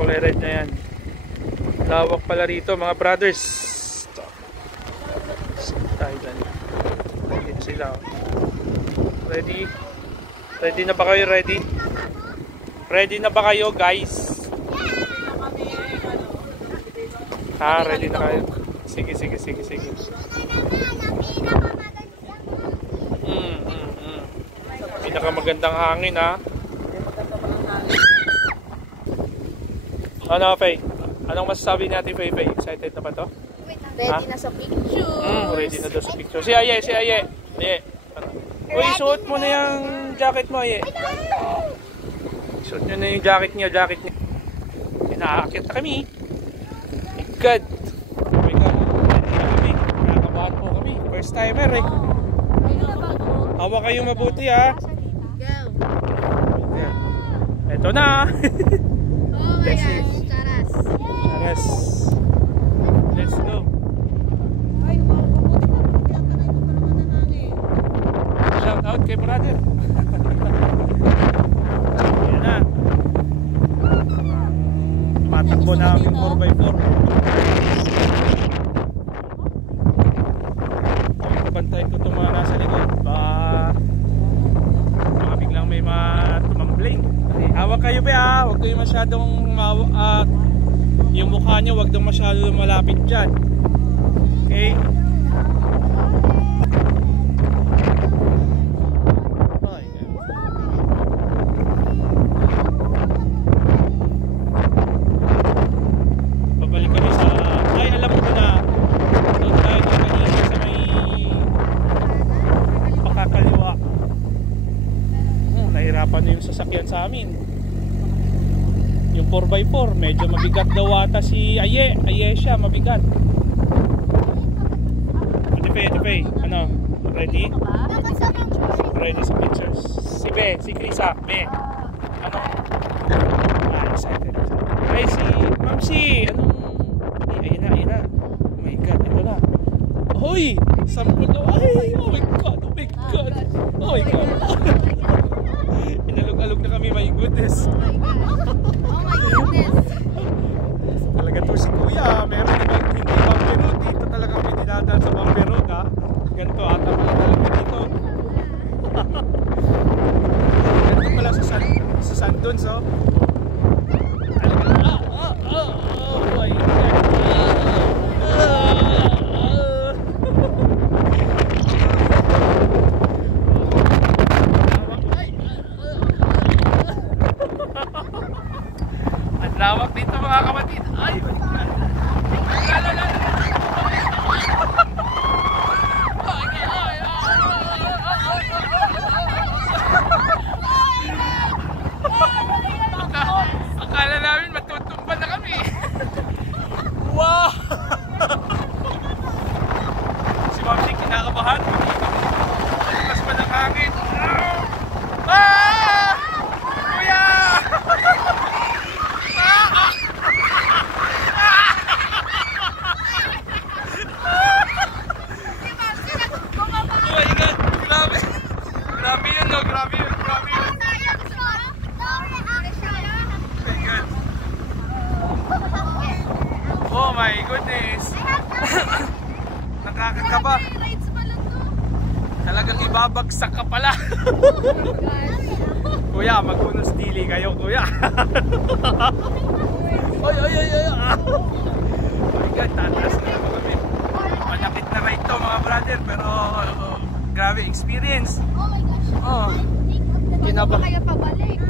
kulay red na yan. Lawak pala rito mga brothers. Tayo dyan. Dito sila. Ready? Ready na ba kayo? Ready? Ready na ba kayo guys? Ha? Ready na kayo? Sige. Pinakamagandang hangin ha. Ano Faye? Anong masasabi natin Faye? Excited na ba to? Ready na sa picture. Ready na daw sa picture. Si Aye. Aye. Uy, suot mo na yung jacket mo Aye. Suot nyo na yung jacket niya. Inaakit na kami. My God. Nakakabahan po kami. First timer eh. Hawa kayo mabuti ha. Ito na. Oh my gosh, charas. Let's go. Shout out kay brother. Ayan na. Matakbo namin 4x4. Bantayin ko itong mga nasa likod. Baka biglang may tumambling. Hawak kayo ba? Huwag kayo masyadong yung mukha nyo huwag daw masyadong malapit dyan. Okay? Babalik kami sa alam ko na doon tayo kanina sa may pakakaliwa. Nahirapan na yung sasakyan sa amin. Yung 4x4 medyo mabigat daw ata si Aye siya mabigat. Ate, ano? Ready? Ready sa pictures. Si Krisa, Be. Ano? Excited. Ay, si Mamsi. Ayun na. Oh my God, ito na. Hoy! Sample daw. Ay, oh my God. Inalog-alog na kami, my goodness. Oh my goodness. Talaga to si Kuya. Meron namang hindi bumpy road. Dito talaga kami dinadaan sa bumpy road ha. Ganito ata pala talaga dito. Ganito pala sa Sandons oh. Oh my God. Ang lawak dito mga kapatid. Ay, akala namin matutumba na kami. Wow! Si Mamsi kinakabahan. Mas pa ng hangin. Kuya! Grabe yun. Oh my goodness. Nakakakaba. Talagang ibabagsak ka pala. Kuya, magpunos dili kayo kuya. Oy. Oh my God, tataas na ako kami. Malapit na ride to mga brother. Pero grabe experience. Oh my gosh.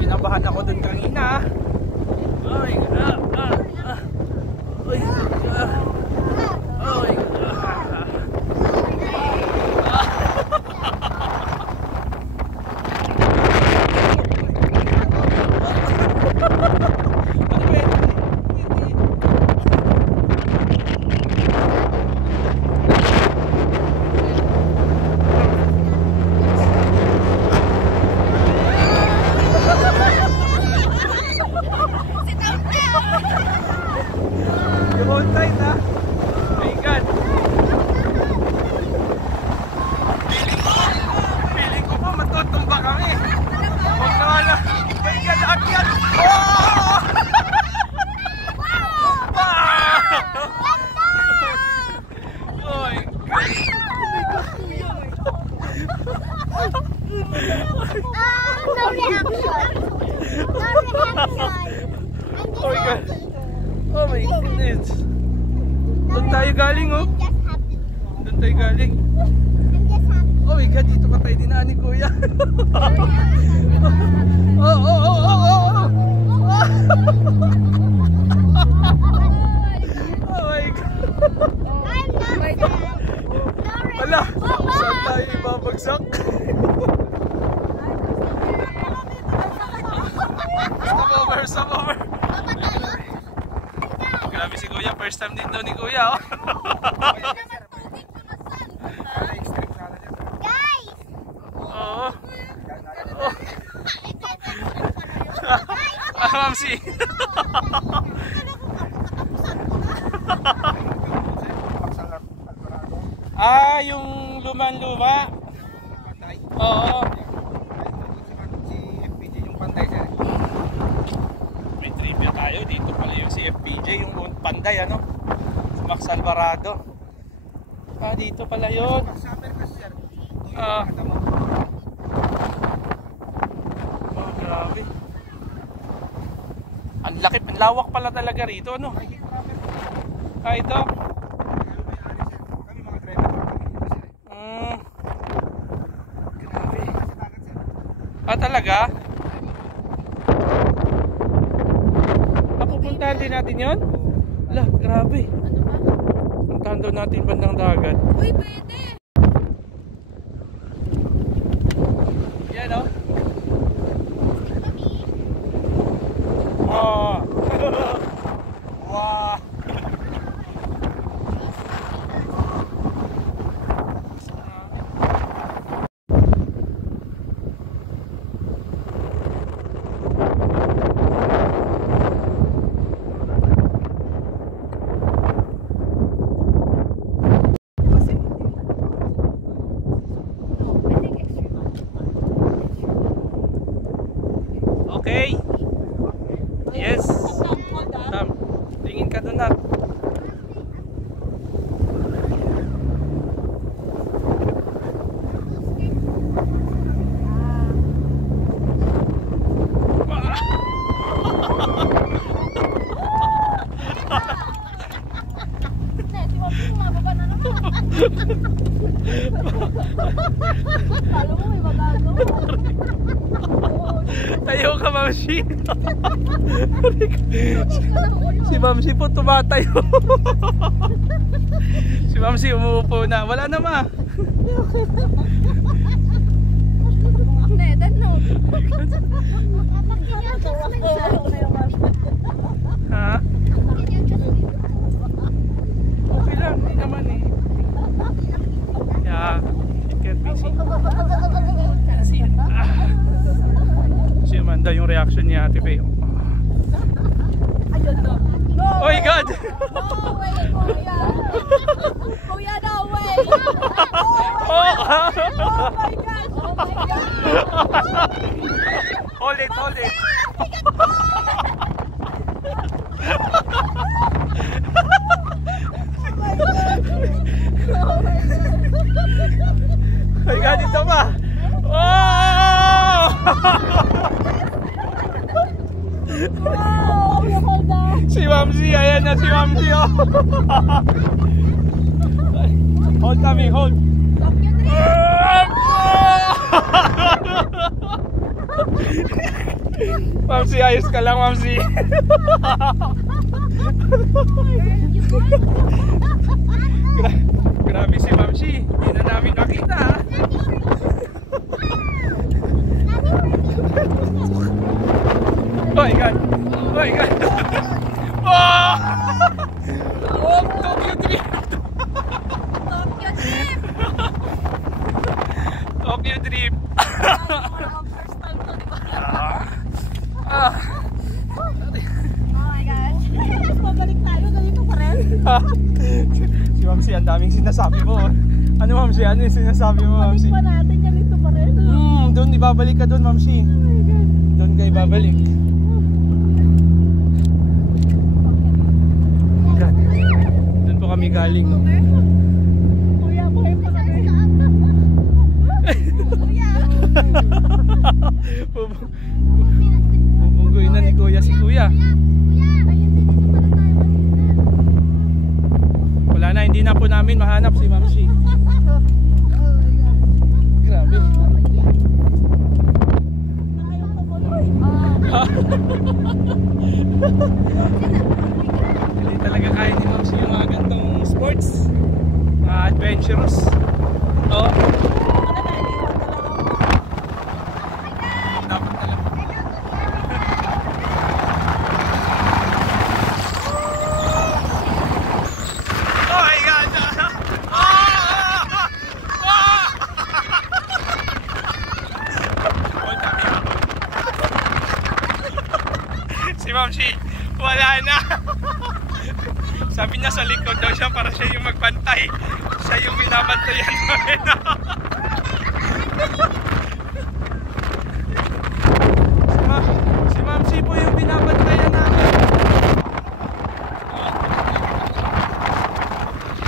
Kinabahan ako dun kanina. Oh my God. No reaction. No reaction. Oh my God. Oh my goodness. Doon tayo galing, oh. I'm just happy. Doon tayo galing. I'm just happy. Oh my God, dito pa tayo dinaan ni Kuya. Oh, oh, oh, oh, oh, oh. Oh my God. I'm not sad. No Ala, reaction. saan tayo ibabagsak? Stop over, stop over. Grabe si Kuya, first time din daw ni Kuya, oh. Guys! Oo. Oh. Mamsi. Yung lumang-luma. Oo. Si FPJ yung Panday siya. May trivia tayo. Dito pala yung si FPJ, yung Panday, ano? Si Max Alvarado. Dito pala yun. Summer kasi sir. Oh, grabe. Ang laki, ang lawak pala talaga rito, ano? Ito. Kami mga driver. Grabe. Talaga? Pupuntahan din natin yun? Ala, grabe. Puntahan daw natin bandang dagat. Uy, pwede! Yan, oh. Oh. Wow. Okay. Yes. Tam. Tingin ka doon, Nak. Si Mami, kumababa na naman. Kala mo may magagawa. Tayo ka, Mamsi. Si Mamsi po tumatayo. Si Mamsi umuupo na. Wala na, Ma. Ne, that note. Ha? Okay lang, hindi naman eh. Yeah, get busy. Si Amanda yung reaction niya, Ate Faye. Ayun to. No! Oh my God! No way, Kuya! Kuya, no way! Oh! Oh my God! Oh my God! Hold it, hold it. Ay, ganito ba? Oh! Wow! Hold on! Si Mamsi, ayan na si Mamsi, oh. Hold kami, hold. Stop your dream! Mamsi, ayos ka lang, Mamsi. Grabe si Mamsi. Hindi na namin nakita, ha? Oh my God! Oh my God! Oh! Oh, Tokyo Drift! Tokyo Drift! Tokyo Drift! First time to, di ba? Ah. Oh my gosh! Mas mabalik tayo, ganito pa rin. Si Mamsi, ang daming sinasabi mo. Ano, Mamsi? Ano yung sinasabi mo, Mamsi? Balik pa natin, ganito pa rin. Doon, ibabalik ka doon, Mamsi. Oh my God! Doon ka ibabalik. God. Doon po kami galing. Kuya, buhay pa kami. Kuya! Bubunggoy na ni Kuya si Kuya. Wala na, hindi na po namin mahanap si Mamsi. Grabe. Hindi talaga kaya ni Mamsi yung mga gantong sports, mga adventurous. Oo. Dapat talaga. Oh my God! Si Mamsi, wala na. Sabi niya sa likod daw siya para siya yung magbantay. Siya yung binabantayan namin. Si Mamsi po yung binabantayan namin.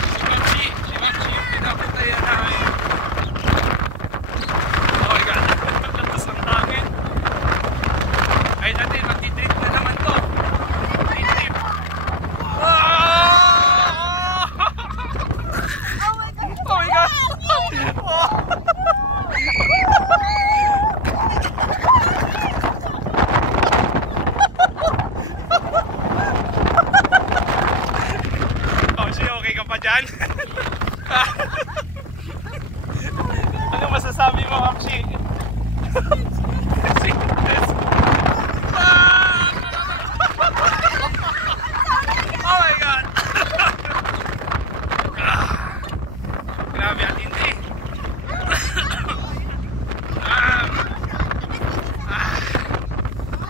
Si Mamsi yung binabantayan namin. Oh my God, lakas ang hangin. Ay natin, magti-trip na naman to. Magti-trip. Oh my God! Oh, siya, okay ka pa dyan? Ano masasabi mo, Amshi? Oh my God! Grabe at hindi.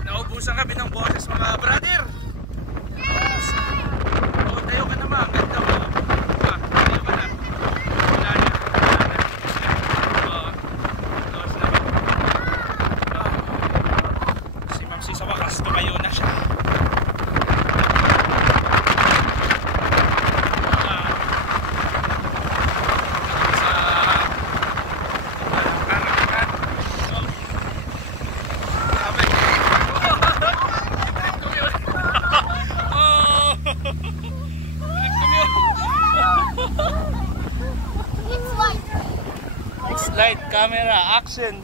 Naubusan kami ng boses, mga brother. Oh, tayo ka naman. Ganda mo. Tayo ka na. Wala na. Tapos naman. Si Mamsi sa wakas, tumayo na siya. Light, camera, action.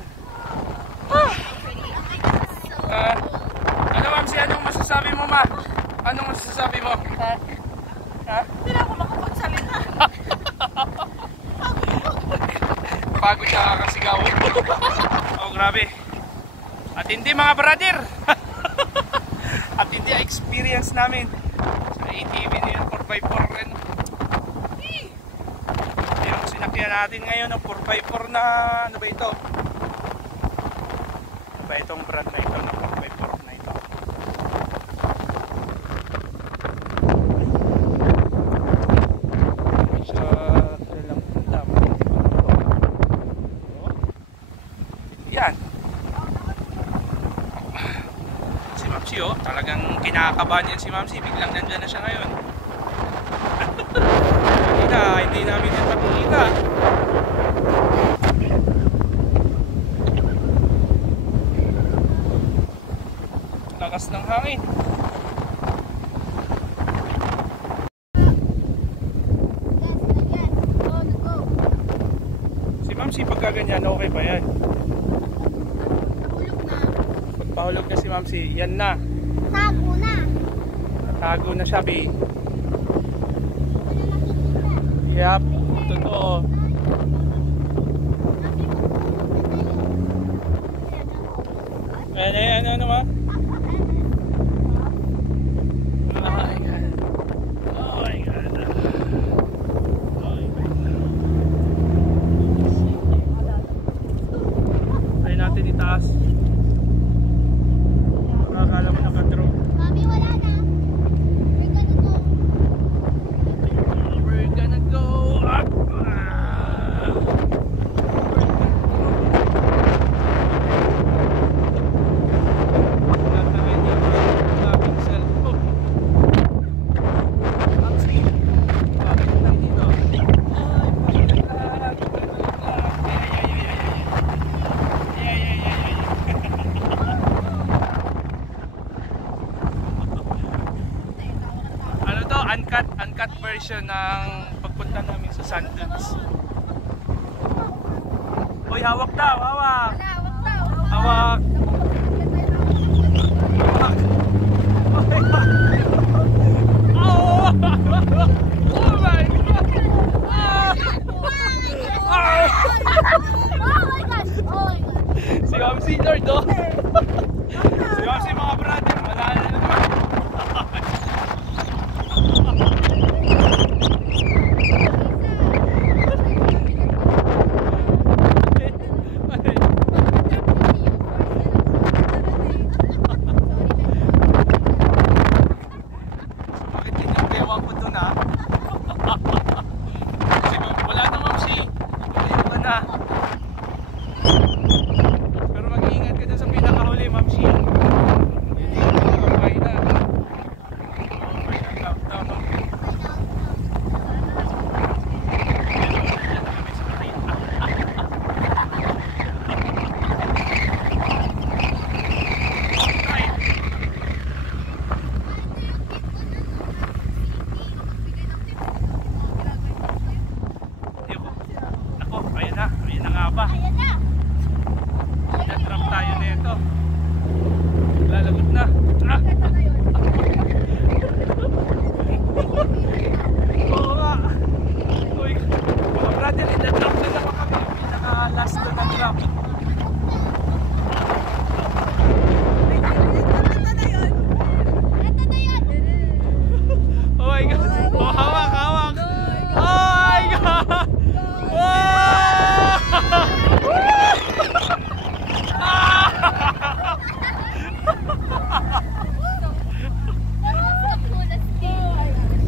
Ano Mamsi, anong masasabi mo, ma? Anong masasabi mo? Ha? Hindi na ako makapagsalita. Pagod siya kakasigaw. Oh, grabe. At hindi, mga brother. At hindi experience namin sa ATV niya 4x4. Yung sinakyan natin ngayon ng 4x4 na ano ba ito? Ano ba itong brand na ito ng 4x4 na ito? Siya lang punta. Yan. Si Mamsi, oh, talagang kinakabahan yan si Mamsi. Biglang nandyan na siya ngayon. Hindi namin yan makikita. Lakas ng hangin. Si Mamsi, pagka ganyan, okay ba yan? Pagpahulog na si Mamsi, yan na. Tago na. Natago na siya, B. Yep, totoo. Ano ba? Oh my God. Oh my God. Oh my God. Try natin itaas. Akala mo naka-drone. Mami, wala na. We're gonna go. We're gonna go up. uncut version ng pagpunta namin sa Sand Dunes. Uy, hawak daw, hawak! Hawak! Hawak! Oh my God! Oh! Oh my God! Si Mamsi Lord, oh! Si Mamsi mga brother, wala na naman. Bakit hindi ko ewan ko dun, ha? Kasi wala na Mamsi. Ayaw ka na. Pero mag-iingat ka dun sa pinakahuli, Mamsi. Hindi ka makakabay na. Ayan na nga ba? Nag-drop tayo nito. Lalagot na. Oo nga. Uy, mga brother, nag-drop na naman kami. Pinaka-last na nag-drop. Oh my God. Oh, hawak, hawak. Oh my God.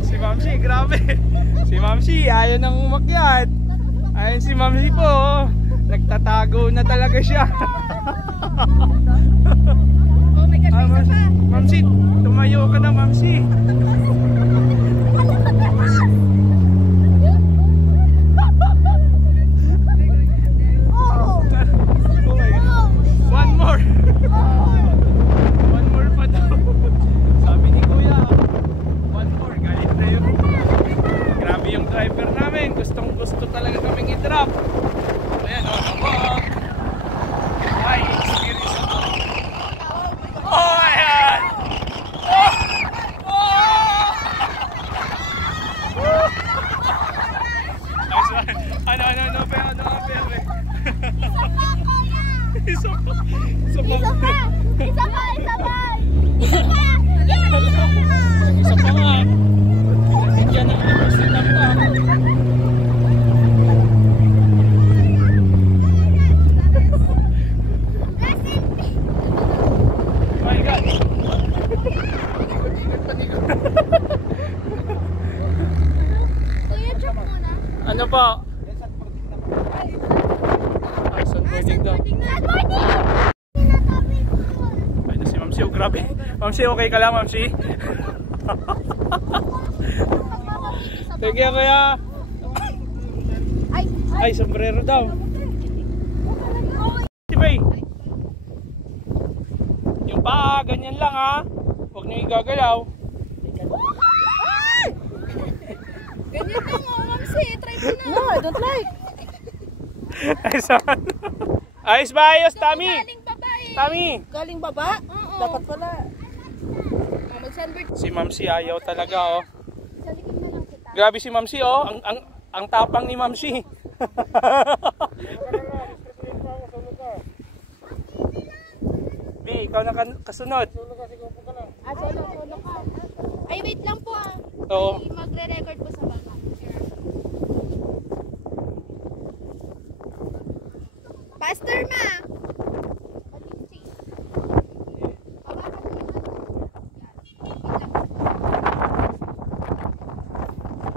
Si Mamsi, grabe. Si Mamsi, ayaw nang umakyat. Ayun si Mamsi po, oh. Nagtatago na talaga siya. Oh my gosh, may isa pa. Mamsi, tumayo ka na, Mamsi. One more. One more pa daw. Sabi ni Kuya, one more. Galit na yun. Grabe yung driver namin. Gustong gusto talaga kaming i-drop. Ayan, oh, nabok. Ay, experience ako. Oh, ayan. Oh! Oh! Nice one. Ano, pe. Isa pa. Isa pa nga. Diyan ang sitam ka. My God. Ingat pa ni ko. Ano pa? Sunboarding daw. Ay, na si Mamsi, oh, grabe. Mamsi, okay ka lang, Mamsi? Sige, kuya. Ay, sombrero daw. Sibay. Yung paa, ganyan lang, ha? Huwag nyo igagalaw. Ganyan lang, oh, Mamsi. Try mo na. No, I don't like. Ayos naman. Ayos ba? Ayos, Tami? Galing baba eh. Tami? Galing baba? Oo. Dapat pala. Mag-sunbird. Si Mamsi ayaw talaga, oh. Sa likod na lang kita. Grabe si Mamsi, oh. Ang tapang ni Mamsi. B, ikaw na kasunod. Solo ka. Ay, wait lang po ah. Oo. Magre-record po sa baba. Faster, ma.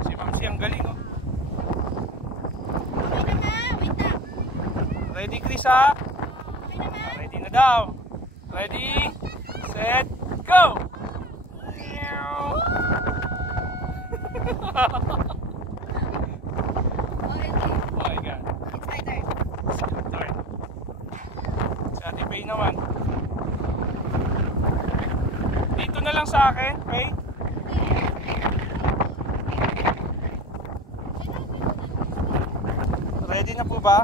Si Mamsi ang galing, oh. Okay na, ma. Wait lang. Ready, Chris, ha? Okay na, ma. Ready na daw. Ready, set, go! Oh my God. It's my turn. Turn. Si Ate Faye naman. Dito na lang sa akin, Faye. pa?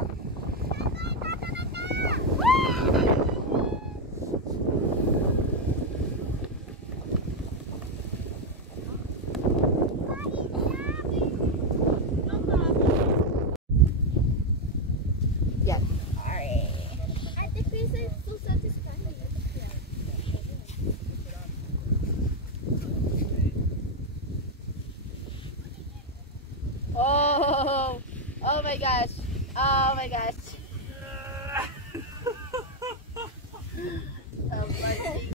Yan. I think this is so satisfying. Oh, oh my gosh. Oh my gosh.